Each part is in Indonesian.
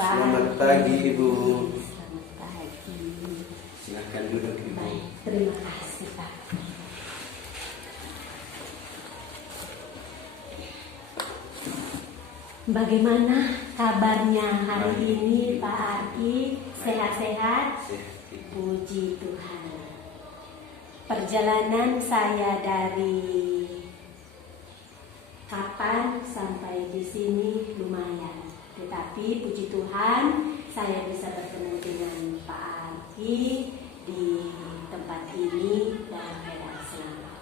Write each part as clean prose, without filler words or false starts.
Selamat pagi Ibu. Selamat pagi. Silakan duduk Ibu. Baik, terima kasih Pak. Bagaimana kabarnya hari ini Pak Arki? Sehat-sehat? Puji Tuhan. Perjalanan saya dari kapan sampai di sini lumayan. Tetapi puji Tuhan saya bisa bertemu dengan Pak Arki di tempat ini dalam keadaan selamat.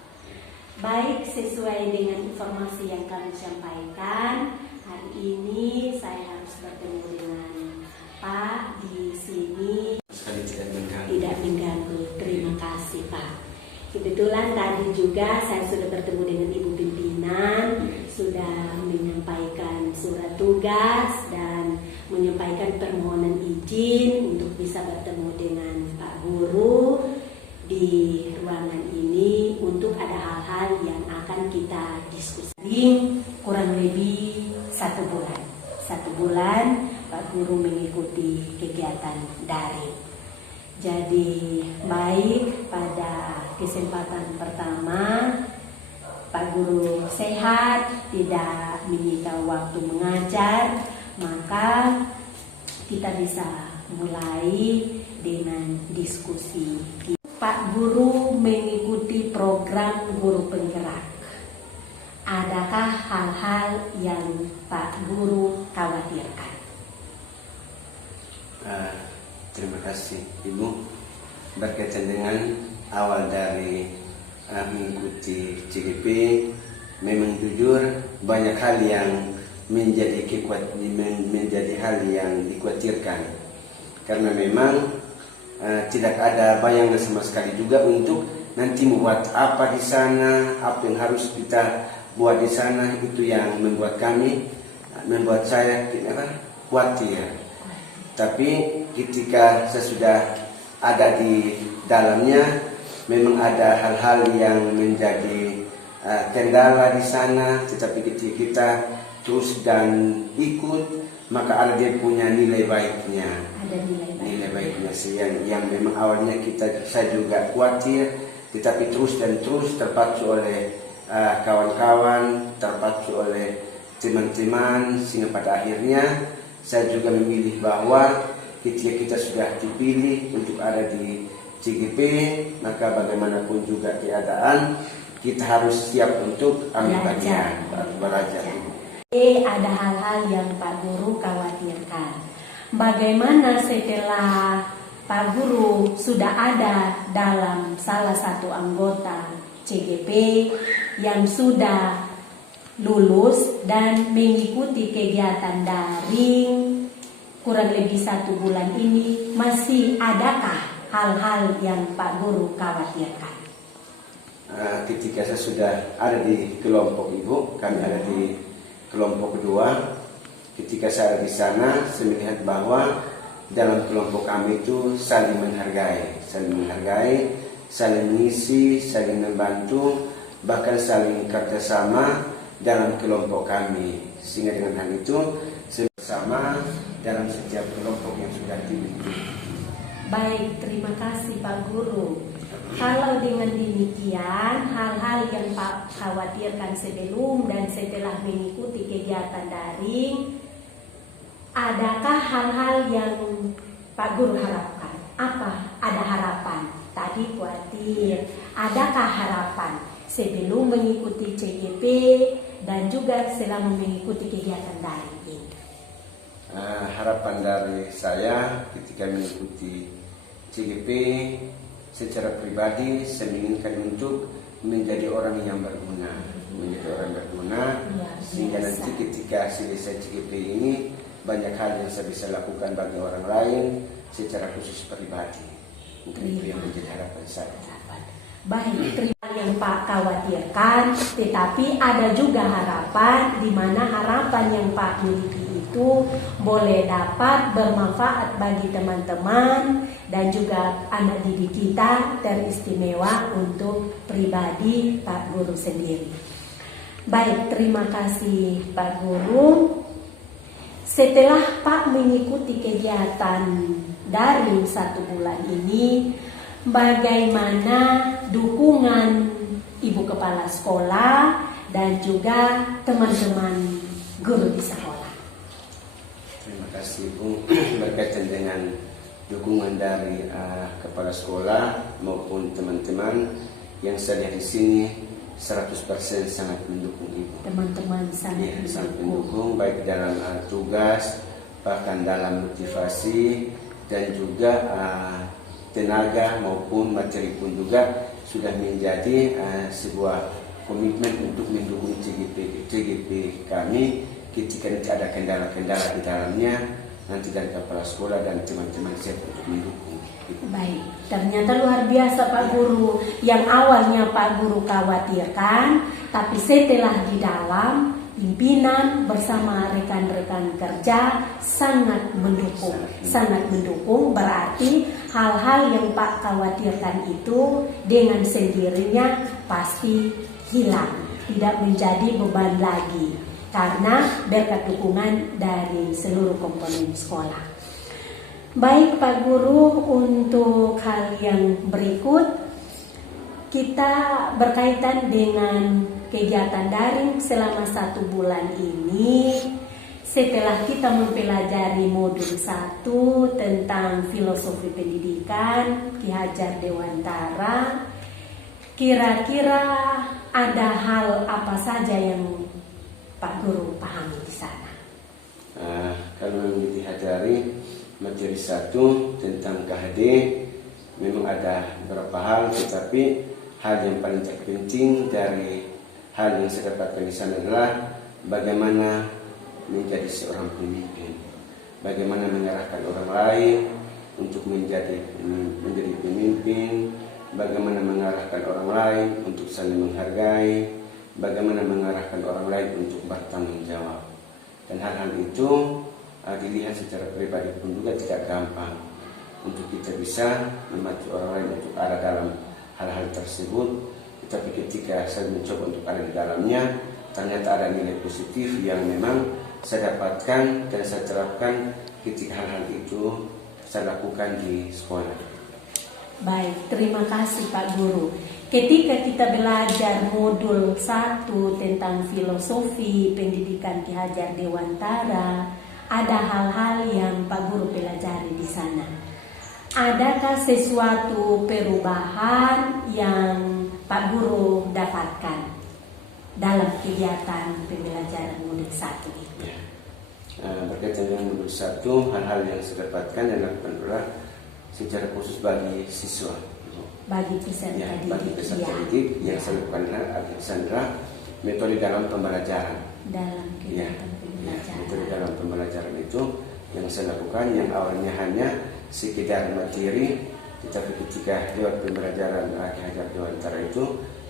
Baik, sesuai dengan informasi yang kami sampaikan, hari ini saya harus bertemu dengan Pak di sini. Sekali Tidak mengganggu. Terima kasih Pak. Kebetulan tadi juga saya sudah bertemu dengan Ibu Pimpinan, sudah menyampaikan surat tugas dan menyampaikan permohonan izin untuk bisa bertemu dengan Pak Guru di ruangan ini untuk ada hal-hal yang akan kita diskusi kurang lebih 1 bulan. 1 bulan Pak Guru mengikuti kegiatan daring. Jadi baik, pada kesempatan pertama Pak Guru sehat, tidak menyita waktu mengajar, maka kita bisa mulai dengan diskusi. Pak Guru mengikuti program Guru Penggerak. Adakah hal-hal yang Pak Guru khawatirkan? Terima kasih Ibu. Berkaitan dengan awal dari mengikuti CGP, memang jujur banyak hal yang menjadi hal yang dikhawatirkan, karena memang tidak ada bayangan sama sekali juga untuk nanti membuat apa di sana, apa yang harus kita buat di sana. Itu yang membuat saya khawatir. Tapi ketika saya sudah ada di dalamnya, memang ada hal-hal yang menjadi kendala di sana. Tetapi ketika kita terus dan ikut, maka ada dia punya nilai baiknya. Ada nilai baiknya sih yang memang awalnya saya juga khawatir, tetapi terus terpacu oleh kawan-kawan, terpacu oleh teman-teman, sehingga pada akhirnya saya juga memilih bahwa ketika kita sudah dipilih untuk ada di CGP, maka bagaimanapun juga keadaan, kita harus siap untuk ambil bagian, belajar. Ada hal-hal yang Pak Guru khawatirkan. Bagaimana setelah Pak Guru sudah ada dalam salah satu anggota CGP yang sudah lulus dan mengikuti kegiatan daring kurang lebih 1 bulan ini, masih adakah hal-hal yang Pak Guru khawatirkan? Ketika saya sudah ada di kelompok Ibu, kami ada di kelompok kedua. Ketika saya ada di sana, saya melihat bahwa dalam kelompok kami itu saling menghargai, saling mengisi, saling membantu, bahkan saling kerjasama dalam kelompok kami. Sehingga dengan hal itu bersama dalam setiap kelompok yang sudah dibentuk. Baik, terima kasih Pak Guru. Kalau dengan demikian, hal-hal yang Pak khawatirkan sebelum dan setelah mengikuti kegiatan daring, adakah hal-hal yang Pak Guru harapkan? Apa? Ada harapan? Tadi khawatir. Adakah harapan sebelum mengikuti CGP dan juga selama mengikuti kegiatan daring ini? Harapan dari saya ketika mengikuti CGP, secara pribadi saya menginginkan untuk menjadi orang yang berguna, sehingga nanti ketika selesai CGP ini banyak hal yang saya bisa lakukan bagi orang lain secara khusus pribadi. Mungkin itu yang menjadi harapan saya. Baik, terima yang Pak khawatirkan, tetapi ada juga harapan, di mana harapan yang Pak miliki itu boleh dapat bermanfaat bagi teman-teman dan juga anak didik kita, teristimewa untuk pribadi Pak Guru sendiri. Baik, terima kasih Pak Guru. Setelah Pak mengikuti kegiatan daring 1 bulan ini, bagaimana dukungan Ibu Kepala Sekolah dan juga teman-teman guru di sekolah? Terima kasih Bu. Berkaitan dengan dukungan dari Kepala Sekolah maupun teman-teman yang saya lihat di sini 100% sangat mendukung Ibu. Teman-teman sangat mendukung baik dalam tugas, bahkan dalam motivasi, dan juga tenaga maupun materi pun juga sudah menjadi sebuah komitmen untuk mendukung CGP kami ketika nanti ada kendala-kendala di dalamnya, nanti dari Kepala Sekolah dan teman-teman siap untuk mendukung. Baik, ternyata luar biasa Pak Guru. Yang awalnya Pak Guru khawatirkan, tapi setelah di dalam, pimpinan bersama rekan-rekan kerja sangat mendukung. Sangat mendukung berarti hal-hal yang Pak khawatirkan itu dengan sendirinya pasti hilang, tidak menjadi beban lagi karena berkat dukungan dari seluruh komponen sekolah. Baik Pak Guru, untuk hal yang berikut kita berkaitan dengan kegiatan daring selama 1 bulan ini. Setelah kita mempelajari modul 1 tentang filosofi pendidikan Ki Hajar Dewantara, kira-kira ada hal apa saja yang Pak Guru pahami di sana? Kalau yang dihadiri materi 1 tentang KHD memang ada beberapa hal, tetapi hal yang paling penting dari hal yang saya dapatkan di sana adalah bagaimana menjadi seorang pemimpin, bagaimana mengarahkan orang lain untuk menjadi pemimpin, bagaimana mengarahkan orang lain untuk saling menghargai, bagaimana mengarahkan orang lain untuk bertanggung jawab. Dan hal-hal itu dilihat secara pribadi pun juga tidak gampang untuk kita bisa membantu orang lain untuk ada dalam hal-hal tersebut. Tetapi ketika saya mencoba untuk ada di dalamnya, ternyata ada nilai positif yang memang saya dapatkan dan saya terapkan ketika hal-hal itu saya lakukan di sekolah. Baik, terima kasih Pak Guru. Ketika kita belajar modul 1 tentang filosofi pendidikan Ki Hajar Dewantara, ada hal-hal yang Pak Guru pelajari di sana. Adakah sesuatu perubahan yang Pak Guru dapatkan dalam kegiatan pembelajaran modul 1 itu? Berkaitan dengan modul 1, hal-hal yang saya dapatkan dan lakukan adalah secara khusus bagi siswa. Bagi peserta didik yang saya lakukan adalah metode dalam pembelajaran. Dalam kegiatan pembelajaran. Metode dalam pembelajaran itu yang saya lakukan yang awalnya hanya sekedar materi, tetapi ketika lewat pembelajaran Ki Hajar Dewantara itu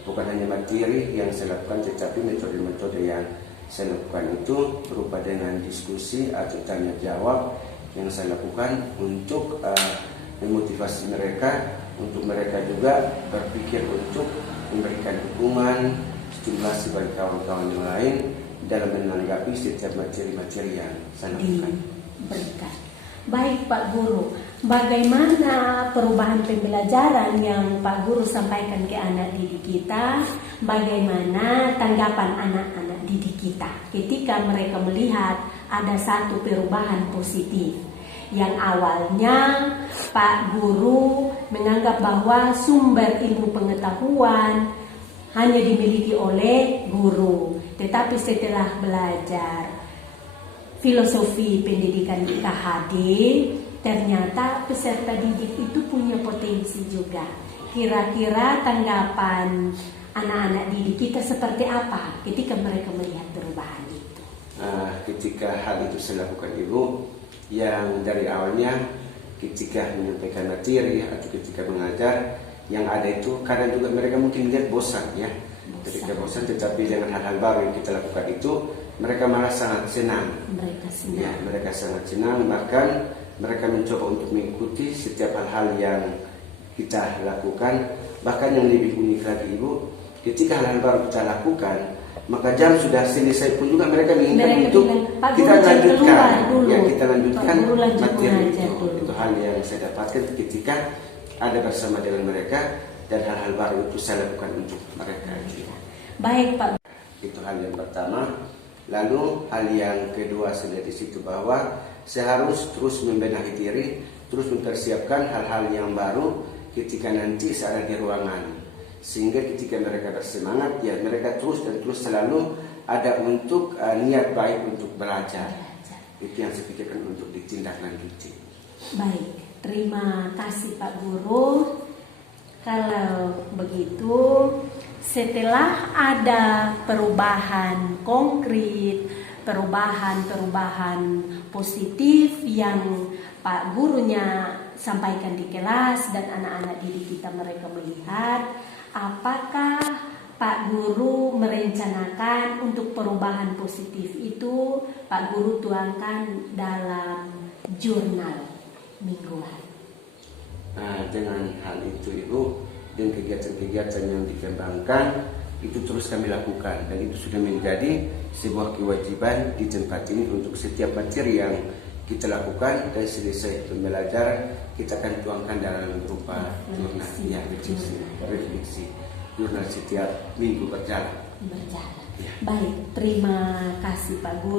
bukan hanya materi yang saya lakukan, tetapi metode-metode yang saya lakukan itu berupa dengan diskusi atau tanya jawab yang saya lakukan untuk memotivasi mereka, untuk mereka juga berpikir untuk memberikan dukungan, stimulasi bagi kawan-kawan yang lain dalam menanggapi setiap materi-materi yang saya lakukan. Diberikan. Baik Pak Guru, bagaimana perubahan pembelajaran yang Pak Guru sampaikan ke anak didik kita? Bagaimana tanggapan anak-anak didik kita ketika mereka melihat ada satu perubahan positif? Yang awalnya Pak Guru menganggap bahwa sumber ilmu pengetahuan hanya dimiliki oleh guru, tetapi setelah belajar filosofi pendidikan KHD, ternyata peserta didik itu punya potensi juga. Kira-kira tanggapan anak-anak didik kita seperti apa ketika mereka melihat perubahan itu? Ketika hal itu saya lakukan Ibu, yang dari awalnya ketika menyampaikan materi atau ketika mengajar yang ada itu kadang juga mereka mungkin lihat bosan ya. Ketika bosan, tetapi dengan hal-hal baru yang kita lakukan itu mereka malah sangat senang. Mereka sangat senang, bahkan mereka mencoba untuk mengikuti setiap hal-hal yang kita lakukan. Bahkan yang lebih unik lagi Ibu, ketika hal-hal baru kita lakukan, maka jam sudah selesai pun juga mereka menginginkan Mereka untuk bilang, "Pak kita Guru, jangan lanjutkan, keluar dulu. ya kita lanjutkan Pak Guru lanjut materi mengajar itu. dulu." Itu hal yang saya dapatkan ketika ada bersama dengan mereka, dan hal-hal baru itu saya lakukan untuk mereka. Baik Pak. Itu hal yang pertama. Lalu hal yang kedua saya di situ bahwa saya harus terus membenahi diri, terus mempersiapkan hal-hal yang baru ketika nanti saya ada di ruangan, sehingga ketika mereka bersemangat, ya mereka terus dan terus selalu ada untuk niat baik untuk belajar. Itu yang saya pikirkan untuk ditindaklanjuti. Baik, terima kasih Pak Guru. Kalau begitu, setelah ada perubahan konkret, perubahan positif yang Pak Gurunya sampaikan di kelas dan anak-anak didik kita mereka melihat, apakah Pak Guru merencanakan untuk perubahan positif itu Pak Guru tuangkan dalam jurnal mingguan? Dengan hal itu Ibu, dan kegiatan-kegiatan yang dikembangkan itu terus kami lakukan, dan itu sudah menjadi sebuah kewajiban di tempat ini untuk setiap materi yang kita lakukan dan selesai pembelajaran kita akan tuangkan dalam berupa jurnal, ya, refleksi jurnal setiap minggu berjalan. Baik, terima kasih Pak Guru.